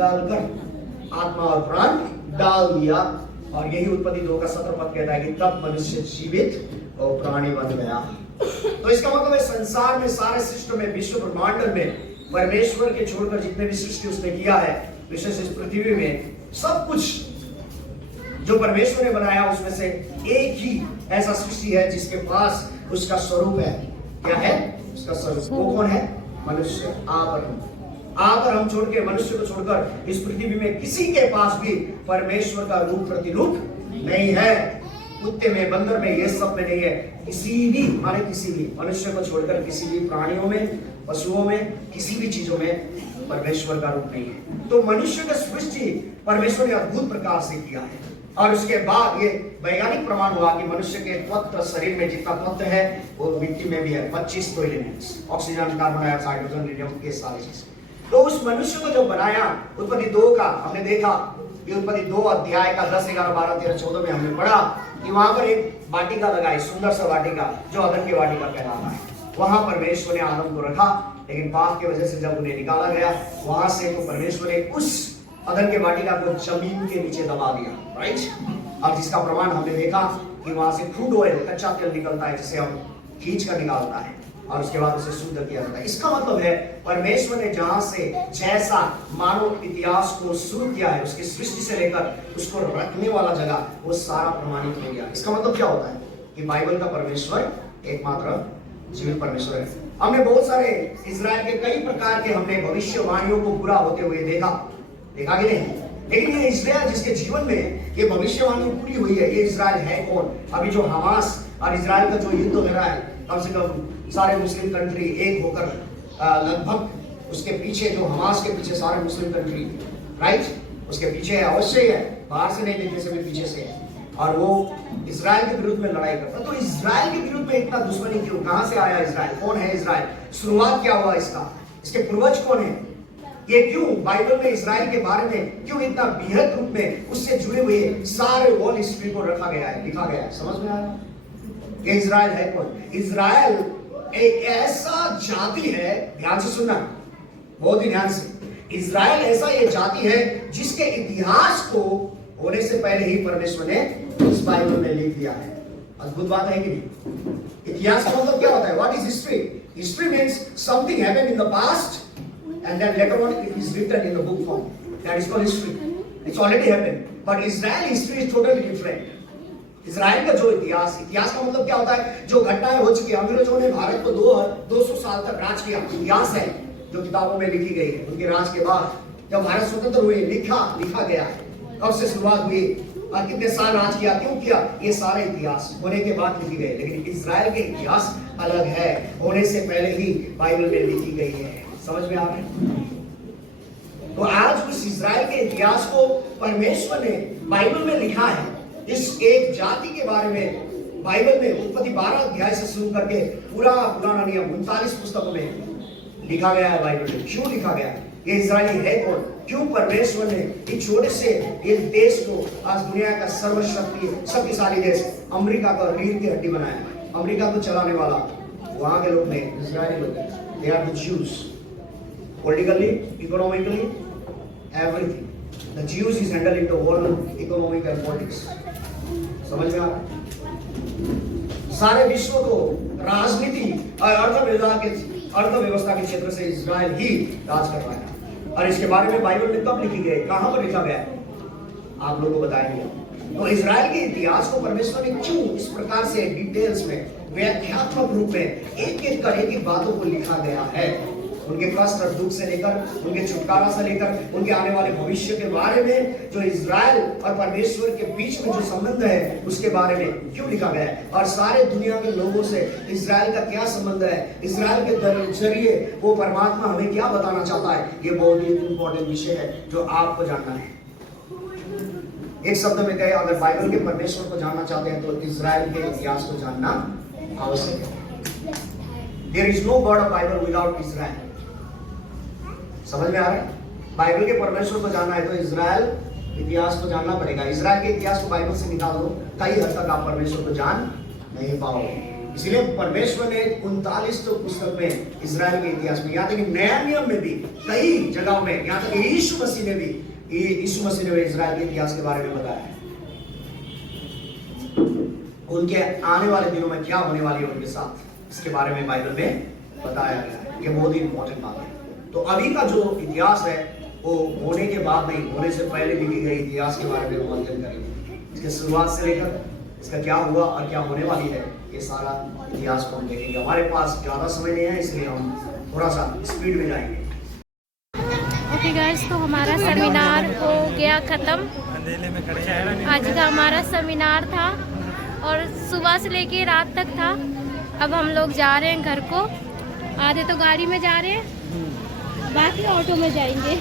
निकाल कर आत्मा और प्राण डाल दिया। और यही उत्पत्ति 2 का 17 पद कहता है कि तब मनुष्य जीवित और प्राणी बन गया। तो इसका मतलब है संसार में, सारे सृष्टि में, विश्व ब्रह्मांड में परमेश्वर के छोड़कर जितने भी सृष्टि उसने किया है, विशेष इस पृथ्वी में सब कुछ जो परमेश्वर ने बनाया उसमें से एक ही ऐसा सृष्टि है जिसके पास उसका स्वरूप है। क्या है उसका स्वरूप? वो कौन है? मनुष्य। आप और हम छोड़ के, मनुष्य को छोड़कर इस पृथ्वी में किसी के पास भी परमेश्वर का रूप प्रतिरूप नहीं है। कुत्ते में, बंदर में, ये सब में नहीं है। किसी भी, माने किसी भी मनुष्य को छोड़कर किसी भी प्राणियों में, पशुओं में, किसी भी चीजों में परमेश्वर का रूप नहीं है। तो मनुष्य का सृष्टि परमेश्वर ने अद्भुत प्रकार से किया है। और उसके बाद ये वैज्ञानिक प्रमाण हुआ कि मनुष्य के तत्व, शरीर में जितना तत्व है वो मिट्टी में भी है। 25 तो elements, oxygen, carbon dioxide, hydrogen, helium, ये सारी चीजें। तो उस मनुष्य को जब बनाया, उत्पत्ति 2 का हमने देखा कि उत्पत्ति 2 अध्याय का 10, 11, 12, 13, 14 में हमने पढ़ा कि वहां पर एक वाटिका लगाई, सुंदर सा वाटिका जो अदन की वाटिका कहलाता है। वहां परमेश्वर ने आदम को रखा, लेकिन पाप की वजह से जब उन्हें निकाला गया वहां से, तो परमेश्वर ने उस अदन के वाटिका को जमीन के नीचे दबा दिया, राइट। अब जिसका प्रमाण हमने देखा कि वहां से क्रूड ऑयल, कच्चा तेल निकलता है जिसे हम खींच कर निकालता है और उसके बाद उसे शुद्ध किया जाता है। इसका मतलब है परमेश्वर ने जहां से जैसा मानव इतिहास को शुरू किया है, उसकी सृष्टि से लेकर उसको रखने वाला जगह, वो सारा प्रमाणित हो गया। इसका मतलब क्या होता है कि बाइबल का परमेश्वर एकमात्र जीवित परमेश्वर है। हमने बहुत सारे इजराइल के कई प्रकार के हमने भविष्यवाणियों को पूरा होते हुए देखा कि नहीं, लेकिन ये इजराइल जिसके जीवन में ये भविष्यवाणी पूरी हुई है, ये इजराइल है कौन? अभी जो हमास और इजराइल का जो युद्ध हो रहा है, कम से कम सारे मुस्लिम कंट्री एक होकर लगभग उसके पीछे, जो हमास के पीछे सारे मुस्लिम कंट्री, राइट, उसके पीछे है, अवश्य है, बाहर से नहीं देखने से भी पीछे से है। और वो इजराइल के विरुद्ध में लड़ाई करता। तो इजराइल के विरुद्ध में इतना दुश्मनी क्यों? कहां से आया इजराइल? कौन है इजराइल? शुरुआत क्या हुआ इसका? इसके पूर्वज कौन है? ये क्यों बाइबल में इजराइल के बारे में क्यों इतना बृहद रूप में उससे जुड़े हुए सारे वर्ल्ड हिस्ट्री को रखा गया है, लिखा गया है? समझ में आया? ये इजराइल है कौन? इजराइल एक ऐसा जाति है, ध्यान से सुनना, बहुत ही ध्यान से। इजराइल ऐसा ये जाति है जिसके इतिहास को होने से पहले ही परमेश्वर ने इस बाइबल में लिख दिया है। अद्भुत बात है कि नहीं? इतिहास का मतलब क्या होता है? What is history? History means something happened in the past and then later on it is written in the book form. That is called history. It's already happened. But Israel history is totally different. Israel का जो इतिहास, इतिहास का मतलब क्या होता है? जो घटनाएं हो चुकी है। अंग्रेजों ने भारत को 200 साल तक राज किया, इतिहास है जो किताबों में लिखी गई है। उनके राज के बाद जब भारत स्वतंत्र हुए, लिखा गया है कब से शुरुआत हुई और कितने साल राज किया, क्यों किया, ये सारे इतिहास होने के बाद लिखी गई। लेकिन इजराइल के इतिहास अलग है, होने से पहले ही बाइबल में लिखी गई है। समझ में आ रहा है? तो आज उस इजराइल के इतिहास को परमेश्वर ने बाइबल में लिखा है। इस एक जाति के बारे में बाइबल में उत्पत्ति 12 अध्याय से शुरू करके पूरा पुराना नियम 39 पुस्तकों में लिखा गया है। बाइबल में क्यों लिखा गया? ये इजराइली है कौन? क्यों परमेश्वर ने एक छोटे से इस देश को आज दुनिया का शक्तिशाली देश अमेरिका का रीढ़ की हड्डी बनाया? अमेरिका को चलाने वाला वहां के लोग नहीं, इजराइली लोग, they are the Jews. Politically, economically, everything. The Jews is handled into world economic and politics. समझ में आ रहा है? सारे विश्व को राजनीति और अर्थव्यवस्था के क्षेत्र से इजराइल ही राज कर रहा है। और इसके बारे में बाइबल में कब लिखी गई, कहां पर लिखा गया है, आप लोगों को बताएंगे। तो इजराइल के इतिहास को परमेश्वर ने क्यों इस प्रकार से डिटेल्स में, व्याख्यात्मक रूप में एक एक कर एक बातों को लिखा गया है? उनके कष्ट और दुख से लेकर, उनके छुटकारा से लेकर, उनके आने वाले भविष्य के बारे में, जो इजराइल और परमेश्वर के बीच में जो संबंध है उसके बारे में क्यों लिखा गया है? और सारे दुनिया के लोगों से इजराइल का क्या संबंध है? इजराइल के जरिए वो परमात्मा हमें क्या बताना चाहता है? ये बहुत ही इंपॉर्टेंट विषय है जो आपको जानना है। एक शब्द में कहे, अगर बाइबल के परमेश्वर को जानना चाहते हैं तो इजराइल के इतिहास को जानना आवश्यक है। There is no God of Bible without Israel. समझ में आ रहा है? बाइबल के परमेश्वर को जानना है तो इजराइल इतिहास को जानना पड़ेगा। इजराइल के इतिहास को बाइबल से निकाल दो, कई हद तक आप परमेश्वर को जान नहीं पाओगे। इसलिए परमेश्वर ने 39 तो पुस्तक में इजराइल के इतिहास में, यहाँ तक कि नया नियम में भी कई जगहों में, यहाँ तक कि यीशु मसीह ने भी इजराइल के इतिहास के बारे में बताया है। उनके आने वाले दिनों में क्या होने वाली है उनके साथ, इसके बारे में बाइबल में बताया गया है। ये बहुत ही इंपॉर्टेंट बात है। तो अभी का जो इतिहास है वो होने के बाद नहीं, होने से पहले लिखी गई इतिहास के बारे में हम अध्ययन करेंगे। इसके शुरुआत से लेकर इसका क्या हुआ और क्या होने वाली है, ये सारा इतिहास को हम देखेंगे। हमारे पास ज्यादा समय नहीं है, इसलिए हम थोड़ा सा स्पीड में जाएंगे। ओके गाइस, तो हमारा सेमिनार हो गया खत्म। आज का हमारा सेमिनार था और सुबह से लेके रात तक था। अब हम लोग जा रहे हैं घर को। आधे तो गाड़ी में जा रहे हैं, बाकी ऑटो में जाएंगे।